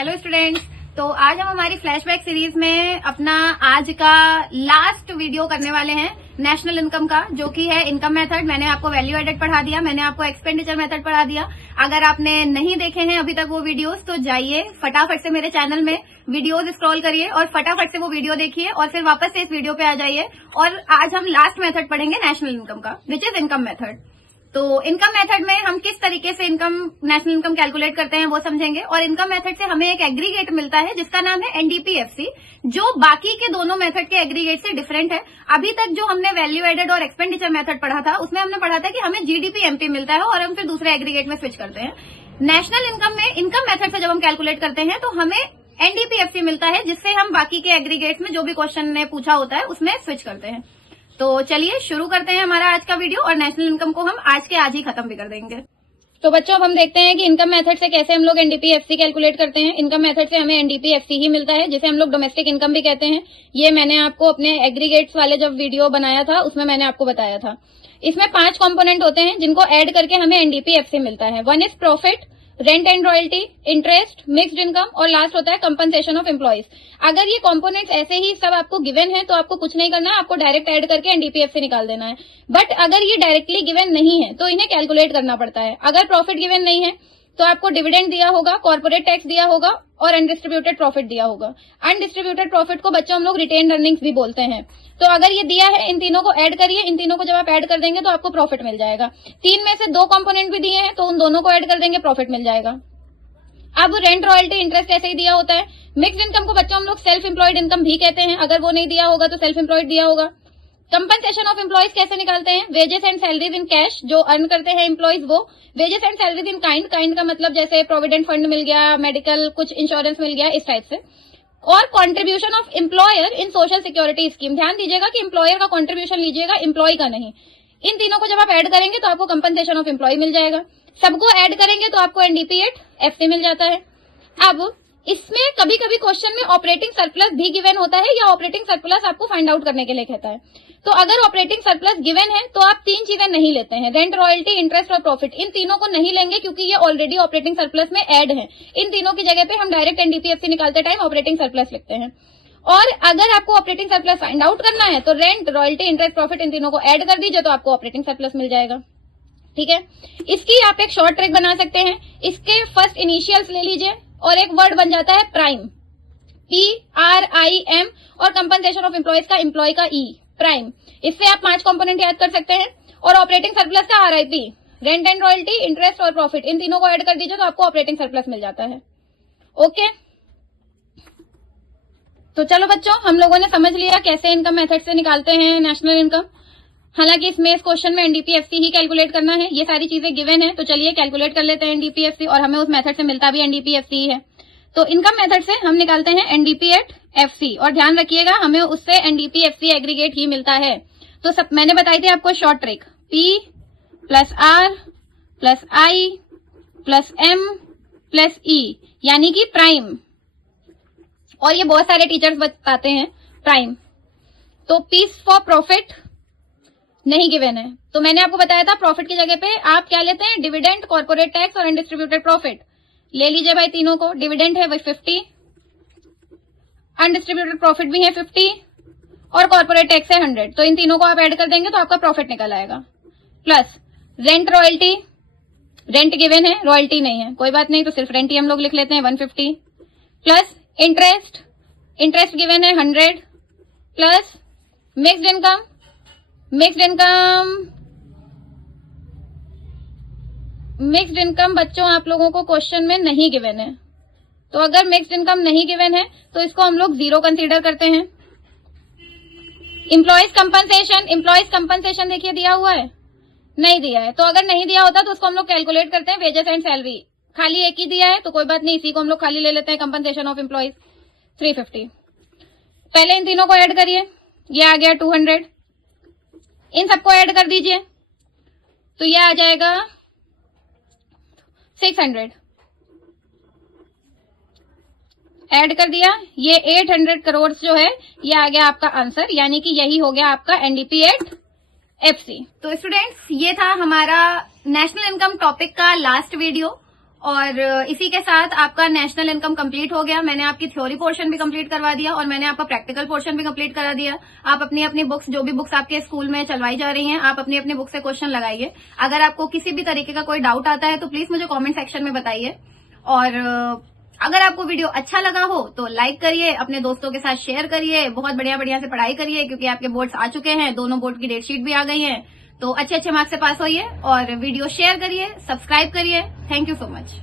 Hello students. तो आज हम हमारी फ्लैशबैक सीरीज में अपना आज का लास्ट वीडियो करने वाले हैं नेशनल इनकम का, जो कि है इनकम मेथड। मैंने आपको वैल्यू एडेड पढ़ा दिया, मैंने आपको एक्सपेंडिचर मेथड पढ़ा दिया। अगर आपने नहीं देखे हैं अभी तक वो वीडियोस तो जाइए फटाफट से मेरे चैनल में वीडियोस स्क्रॉल करिए और फटाफट से वो वीडियो देखिए और फिर वापस से इस वीडियो पे आ जाइए। और आज हम लास्ट मेथड पढ़ेंगे नेशनल इनकम का, विच इज इनकम मेथड। तो इनकम मेथड में हम किस तरीके से नेशनल इनकम कैलकुलेट करते हैं वो समझेंगे। और इनकम मेथड से हमें एक एग्रीगेट मिलता है जिसका नाम है एनडीपीएफसी, जो बाकी के दोनों मेथड के एग्रीगेट से डिफरेंट है। अभी तक जो हमने वैल्यू एडेड और एक्सपेंडिचर मेथड पढ़ा था उसमें हमने पढ़ा था कि हमें जीडीपी एमपी मिलता है और हम फिर दूसरे एग्रीगेट में स्विच करते हैं। नेशनल इनकम में इनकम मेथड से जब हम कैलकुलेट करते हैं तो हमें एनडीपीएफसी मिलता है, जिससे हम बाकी के एग्रीगेट में जो भी क्वेश्चन ने पूछा होता है उसमें स्विच करते हैं। तो चलिए शुरू करते हैं हमारा आज का वीडियो, और नेशनल इनकम को हम आज के आज ही खत्म भी कर देंगे। तो बच्चों अब हम देखते हैं कि इनकम मेथड से कैसे हम लोग एनडीपीएफसी कैलकुलेट करते हैं। इनकम मेथड से हमें एनडीपीएफसी ही मिलता है, जिसे हम लोग डोमेस्टिक इनकम भी कहते हैं। ये मैंने आपको अपने एग्रीगेट्स वाले जब वीडियो बनाया था उसमें मैंने आपको बताया था। इसमें 5 कॉम्पोनेंट होते हैं जिनको ऐड करके हमें एनडीपीएफसी मिलता है। 1 is profit, rent and royalty, interest, mixed income और लास्ट होता है कंपनसेशन ऑफ एम्प्लॉइज। अगर ये कंपोनेंट्स ऐसे ही सब आपको गिवन है तो आपको कुछ नहीं करना है, आपको डायरेक्ट ऐड करके एनडीपीएफसी निकाल देना है। बट अगर ये डायरेक्टली गिवन नहीं है तो इन्हें कैलकुलेट करना पड़ता है। अगर प्रॉफिट गिवन नहीं है तो आपको डिविडेंड दिया होगा, कॉर्पोरेट टैक्स दिया होगा और अनडिस्ट्रीब्यूटेड प्रॉफिट दिया होगा। अनडिस्ट्रीब्यूटेड प्रॉफिट को बच्चों हम लोग रिटेन अर्निंग्स भी बोलते हैं। तो अगर ये दिया है, इन तीनों को ऐड करिए। इन तीनों को जब आप ऐड कर देंगे तो आपको प्रॉफिट मिल जाएगा। 3 में से 2 कंपोनेंट भी दिए हैं तो उन दोनों को ऐड कर देंगे, प्रॉफिट मिल जाएगा। अब रेंट, रॉयल्टी, इंटरेस्ट ऐसे ही दिया होता है। मिक्स्ड इनकम को बच्चों हम लोग सेल्फ एम्प्लॉयड इनकम भी कहते हैं। अगर वो नहीं दिया होगा तो सेल्फ एम्प्लॉयड दिया होगा। कंपनसेशन ऑफ एम्प्लॉइज कैसे निकालते हैं? Wages and salaries in cash, जो अर्न करते हैं एम्प्लॉइज वो। Wages and salaries in kind, kind का मतलब जैसे प्रोविडेंट फंड मिल गया, मेडिकल कुछ इंश्योरेंस मिल गया, इस टाइप से। और contribution of employer in social security scheme. ध्यान दीजिएगा कि एम्प्लॉयर का कॉन्ट्रीब्यूशन लीजिएगा, एम्प्लॉय का नहीं। इन तीनों को जब आप ऐड करेंगे तो आपको कंपनसेशन ऑफ एम्प्लॉय मिल जाएगा। सबको ऐड करेंगे तो आपको एनडीपीएफसी मिल जाता है। अब इसमें कभी कभी क्वेश्चन में ऑपरेटिंग सरप्लस भी गिवन होता है, या ऑपरेटिंग सरप्लस आपको फाइंड आउट करने के लिए कहता है। तो अगर ऑपरेटिंग सरप्लस गिवन है तो आप 3 चीजें नहीं लेते हैं, रेंट, रॉयल्टी, इंटरेस्ट और प्रॉफिट। इन तीनों को नहीं लेंगे क्योंकि ये ऑलरेडी ऑपरेटिंग सरप्लस में ऐड है। इन तीनों की जगह पे हम डायरेक्ट एनडीपीएफसी निकालते टाइम ऑपरेटिंग सरप्लस लिखते हैं। और अगर आपको ऑपरेटिंग सरप्लस फाइंड आउट करना है तो rent, royalty, interest, profit in तीनों को ऐड कर दीजिए तो आपको ऑपरेटिंग सरप्लस मिल जाएगा। ठीक है, इसकी आप एक शॉर्ट ट्रिक बना सकते हैं। इसके फर्स्ट इनिशियल्स ले लीजिए और एक वर्ड बन जाता है प्राइम, PRIM, और कंपनसेशन ऑफ एम्प्लॉइज का एम्प्लॉय का E, प्राइम। इससे आप 5 कंपोनेंट याद कर सकते हैं। और ऑपरेटिंग सरप्लस का RIP, rent and royalty, interest और प्रॉफिट, इन तीनों को ऐड कर दीजिए तो आपको ऑपरेटिंग सरप्लस मिल जाता है। ओके, तो चलो बच्चों, हम लोगों ने समझ लिया कैसे इनकम मेथड से निकालते हैं नेशनल इनकम। हालांकि इसमें इस क्वेश्चन में एनडीपीएफसी ही कैलकुलेट करना है, ये सारी चीजें गिवन है। तो चलिए कैलकुलेट कर लेते हैं एनडीपीएफसी, और हमें उस मेथड से मिलता भी एनडीपीएफसी ही है। तो इनकम मेथड से हम निकालते हैं एनडीपीएफसी, और ध्यान रखिएगा हमें उससे एनडीपीएफसी एग्रीगेट ही मिलता है। तो सब मैंने बताई थी आपको short trick, P + R + I + M + E, यानी कि प्राइम। और ये बहुत सारे टीचर्स बताते हैं प्राइम। तो P फॉर प्रॉफिट नहीं गिवन है, तो मैंने आपको बताया था प्रॉफिट की जगह पे आप क्या लेते हैं, डिविडेंड, कॉर्पोरेट टैक्स और अनडिस्ट्रीब्यूटेड प्रॉफिट। ले लीजिए भाई तीनों को। डिविडेंड है 50, अनडिस्ट्रीब्यूटेड प्रॉफिट भी है 50 और कॉर्पोरेट टैक्स है 100। तो इन तीनों को आप ऐड कर देंगे तो आपका प्रॉफिट निकल आएगा। Plus rent, royalty, rent given है, रॉयल्टी नहीं है, कोई बात नहीं, तो सिर्फ रेंट ही हम लोग लिख लेते हैं 150। प्लस इंटरेस्ट, इंटरेस्ट गिवन है 100। Plus mixed income, mixed income बच्चों आप लोगों को क्वेश्चन में नहीं गिवन है। तो अगर मिक्स्ड इनकम नहीं गिवन है तो इसको हम लोग 0 कंसीडर करते हैं। एम्प्लॉइज कंपनसेशन देखिए दिया हुआ है, नहीं दिया है। तो अगर नहीं दिया होता तो उसको हम लोग कैलकुलेट करते हैं वेजेस एंड सैलरी। खाली एक ही दिया है तो कोई बात नहीं, इसी को हम लोग खाली ले लेते हैं। Compensation of employees 350। पहले इन तीनों को ऐड करिए, ये आ गया 200। इन सबको ऐड कर दीजिए तो ये आ जाएगा 600। ऐड कर दिया, ये 800 करोड़ जो है ये आ गया आपका आंसर, यानी कि यही हो गया आपका एनडीपीएफसी। तो स्टूडेंट्स, ये था हमारा नेशनल इनकम टॉपिक का लास्ट वीडियो। और इसी के साथ आपका नेशनल इनकम कंप्लीट हो गया। मैंने आपकी थ्योरी पोर्शन भी कंप्लीट करवा दिया और मैंने आपका प्रैक्टिकल पोर्शन भी कंप्लीट करा दिया। आप अपनी अपनी बुक्स, जो भी बुक्स आपके स्कूल में चलवाई जा रही हैं, आप अपनी अपनी बुक से क्वेश्चन लगाइए। अगर आपको किसी भी तरीके का कोई डाउट आता है तो प्लीज मुझे कॉमेंट सेक्शन में बताइए। और अगर आपको वीडियो अच्छा लगा हो तो लाइक करिए, अपने दोस्तों के साथ शेयर करिए, बहुत बढ़िया बढ़िया से पढ़ाई करिए, क्योंकि आपके बोर्ड्स आ चुके हैं, दोनों बोर्ड की डेट शीट भी आ गई है। तो अच्छे अच्छे मार्क्स से पास होइए और वीडियो शेयर करिए, सब्सक्राइब करिए। Thank you so much.